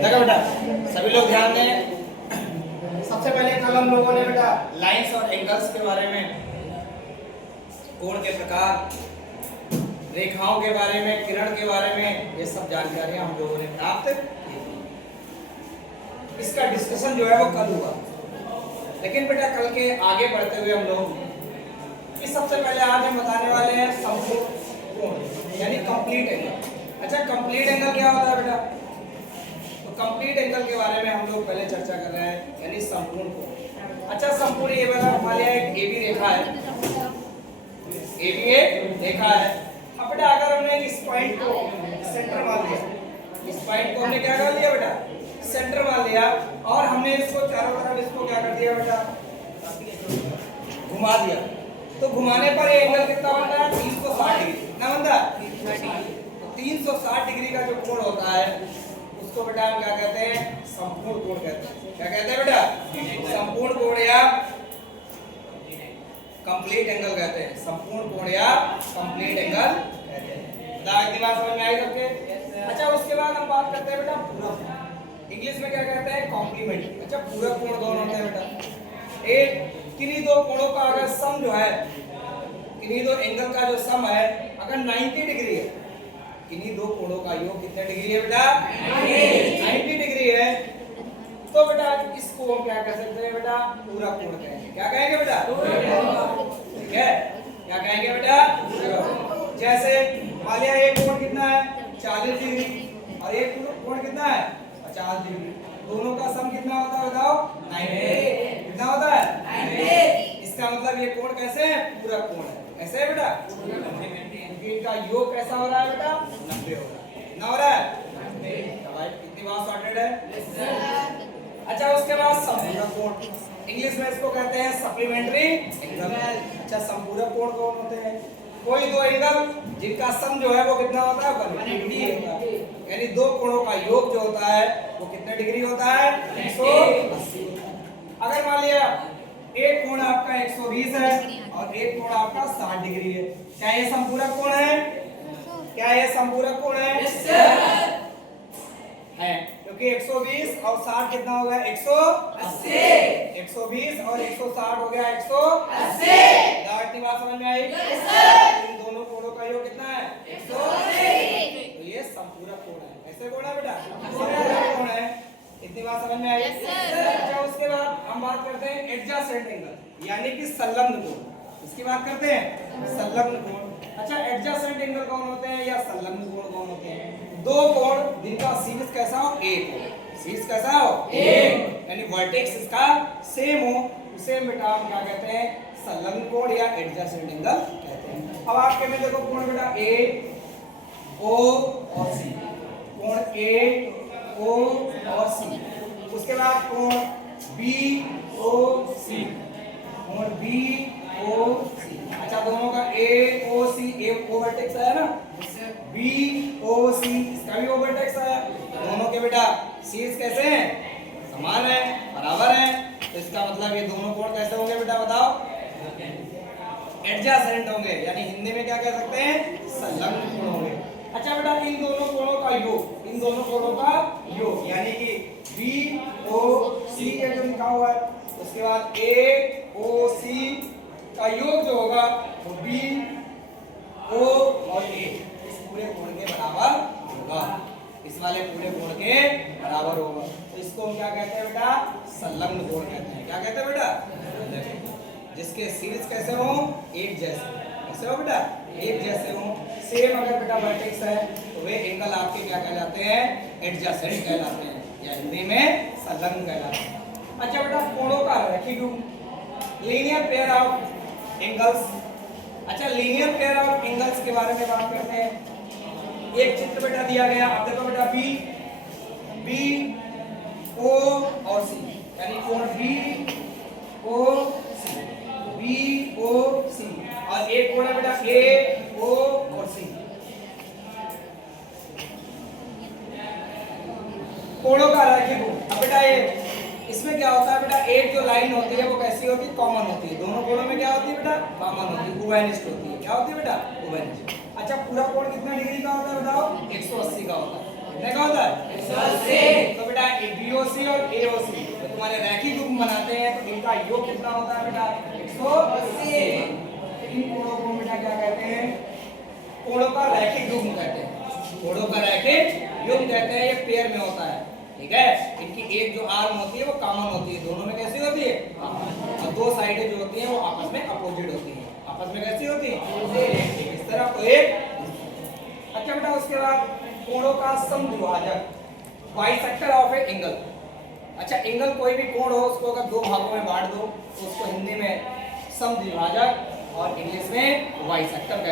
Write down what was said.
देखो बेटा सभी लोग ध्यान दें। सबसे पहले कल हम लोगों ने बेटा लाइंस और एंगल्स के बारे में, कोण के प्रकार, रेखाओं के बारे में, किरण के बारे में, ये सब जानकारियां हम लोगों ने प्राप्त की। इसका डिस्कशन जो है वो कल हुआ, लेकिन बेटा कल के आगे बढ़ते हुए हम लोग इस सबसे पहले आज हम बताने वाले हैं संपूर्ण कोण यानी कंप्लीट एंगल। अच्छा, कंप्लीट एंगल क्या होता है बेटा? तो कंप्लीट एंगल के बारे में हम लोग पहले चर्चा कर रहे हैं, यानी संपूर्ण कोण। अच्छा, संपूर्ण ये वाला हमारे एक AB रेखा है, AB एक रेखा है। अब बेटा अगर हमने इस पॉइंट को सेंटर मान लिया, इस पॉइंट को हमने क्या कर लिया बेटा? सेंटर मान लिया, और हमने इसको चारों तरफ इसको क्या कर दिया बेटा? घुमा दिया। तो घुमाने पर ये एंगल कितना बनता है? 360 डिग्री। कितना बनता है? 360 डिग्री का जो कोण होता है उसको बेटा हम क्या कहते हैं? संपूर्ण कोण कहते हैं। क्या कहते हैं बेटा? संपूर्ण कोण या कंप्लीट एंगल कहते हैं। संपूर्ण कोण या कंप्लीट एंगल कहते हैं। बताओ, इतनी बात समझ में आई सबके? अच्छा, उसके बाद हम बात करते हैं बेटा पूरक। इंग्लिश में क्या कहते हैं? कॉम्प्लीमेंट। अच्छा, पूरक कोण कौन होते हैं बेटा? एक किन्हीं दो कोणों का अगर सम जो है, किन्हीं दो एंगल का जो सम है अगर 90 डिग्री है, किन्हीं दो कोणों का योग कितने डिग्री है बेटा? 90 डिग्री है, तो बेटा इसको हम क्या कह सकते हैं बेटा? पूरक कोण कहेंगे। क्या कहेंगे बेटा? ठीक है, क्या कहेंगे बेटा? पूरक। जैसे मान लिया एक कोण कितना है? 40 डिग्री, और एक कोण कितना है? 50 डिग्री। दोनों का सम कितना होता है बताओ? 90। कितना होता है? 90। इसका मतलब ये कोण कैसे है? पूरक कोण है। कैसे है बेटा? क्योंकि इनका योग कैसा हो रहा है बेटा? 90 हो रहा है। कितना हो रहा है? 90। भाई कितनी बात सॉर्टेड है? अच्छा, उसके बाद संपूरक कोण, इंग्लिश में इसको कहते हैं सप्लीमेंट्री एंगल। अच्छा, संपूरक कोण कौन होते हैं? कोई दो एंगल जिनका सम जो है वो कितना होता है? 180 होता है। यानी दो कोणों का योग जो होता है वो कितने डिग्री होता है? 180। अगर मान लिया एक कोण आपका 120 है और एक कोण आपका 60 डिग्री है, क्या ये संपूरक कोण है? क्या ये संपूरक कोण है? है, क्योंकि 120 और 60 कितना हो गया? 180। 120 और 160 हो गया 180। इतनी बात समझ में आई? इन दोनों कोणों का योग कितना है? 180। तो ये संपूरक कोण है। कैसे कोण है बेटा? संपूरक कोण है। इतनी बात समझ में आई? अच्छा, उसके बाद हम बात करते हैं एडजेसेंट एंगल यानी कि संलग्न कोण। इसकी बात करते हैं, संलग्न कोण। अच्छा, एडजेसेंट एंगल कौन होते हैं या संलग्न कोण कौन होते हैं? दो कोण जिनका शीर्ष कैसा हो? एक हो। शीर्ष कैसा हो? एक, यानी वर्टेक्स इसका सेम हो, उसे बेटा हम क्या कहते हैं? संलग्न कोण या एडजेसेंट एंगल कहते हैं। अब आपके में देखो कोण बेटा ए, ओ और सी। कोण ए, ओ और सी। उसके बाद कोण बी, ओ, सी। कोण बी, ओ, सी। अच्छा, दोनों का ए, ओ, सी, ए ओ वर्टेक्स है ना? बी, ओ, सी, इसका भी ओ वर्टेक्स है। दोनों के बेटा शीर्ष कैसे हैं? समान है, बराबर है। तो इसका मतलब ये दोनों कोण कैसे होंगे बेटा? बताओ, एडजेसेंट होंगे, यानी हिंदी में क्या कह सकते हैं? संलग्न कोण होंगे। अच्छा बेटा, इन दोनों कोणों का योग, इन दोनों कोणों का योग यानी कि बी, ओ, सी के जो लिखा हुआ है, उसके बाद ए, ओ, सी का योग जो होगा वो बी, ओ और ए इस पूरे कोण के बराबर होगा। इस वाले पूरे कोण के बराबर होगा। तो इसको हम क्या कहते हैं बेटा? संलग्न कोण कहते हैं। क्या कहते हैं बेटा? जिसके शीर्ष कैसे हो? एक जैसे। कैसे हो बेटा? एक जैसे हो। सेम अगर बेटा वर्टेक्स है तो वे एंगल आपके क्या कहलाते हैं? एडजेसेंट कहलाते हैं, या हिंदी में संलग्न कहलाते हैं। अच्छा बेटा, कोणों का रैखिक रूप, लीनियर पेयर ऑफ एंगल्स। अच्छा, लीनियर पेयर ऑफ एंगल्स के बारे में बात करते हैं। एक चित्र बेटा दिया गया, आप देखो बेटा बी, बी, ओ और सी, यानी कोण बी, ओ, सी, बी, ओ, सी, और एक कोण है बेटा ए, ओ और सी। कोणों का रैखिक रूप। अब बेटा ये इसमें क्या होता है बेटा? एक जो लाइन होती है वो कैसी होती है? कॉमन होती है। दोनों कोणों में क्या होती है बेटा? कॉमन होती है, उभयनिष्ठ होती है। क्या होती है बेटा? उभयनिष्ठ। अच्छा, पूरा कोण कितना डिग्री का होता है बताओ? 180 का होता है। कितने का होता है? 180। तो बेटा बीओसी और एओसी तो तुम्हारे रैखिक युग्म बनाते हैं तो इनका योग कितना होता है बेटा 180। इन कोणों को बेटा क्या कहते हैं कोणों का रैखिक युग्म कहते हैं कोणों का रैखिक युग्म कहते हैं। ये पेयर में होता है ठीक है। इनकी एक जो आर्म होती है वो कॉमन होती है दोनों में कैसी होती है और दो साइडें जो होती हैं वो आपस में अपोजिट होती हैं आपस में कैसी होती है इस तरह तो एक। अच्छा बेटा उसके बाद कोणों का समद्विभाजक बाइसेक्टर ऑफ ए एंगल। अच्छा एंगल कोई भी कोण हो उसको अगर दो भागों में बांट दो तो उसको हिंदी में समद्विभाजक और इंग्लिश में बाइसेक्टर कहते हैं।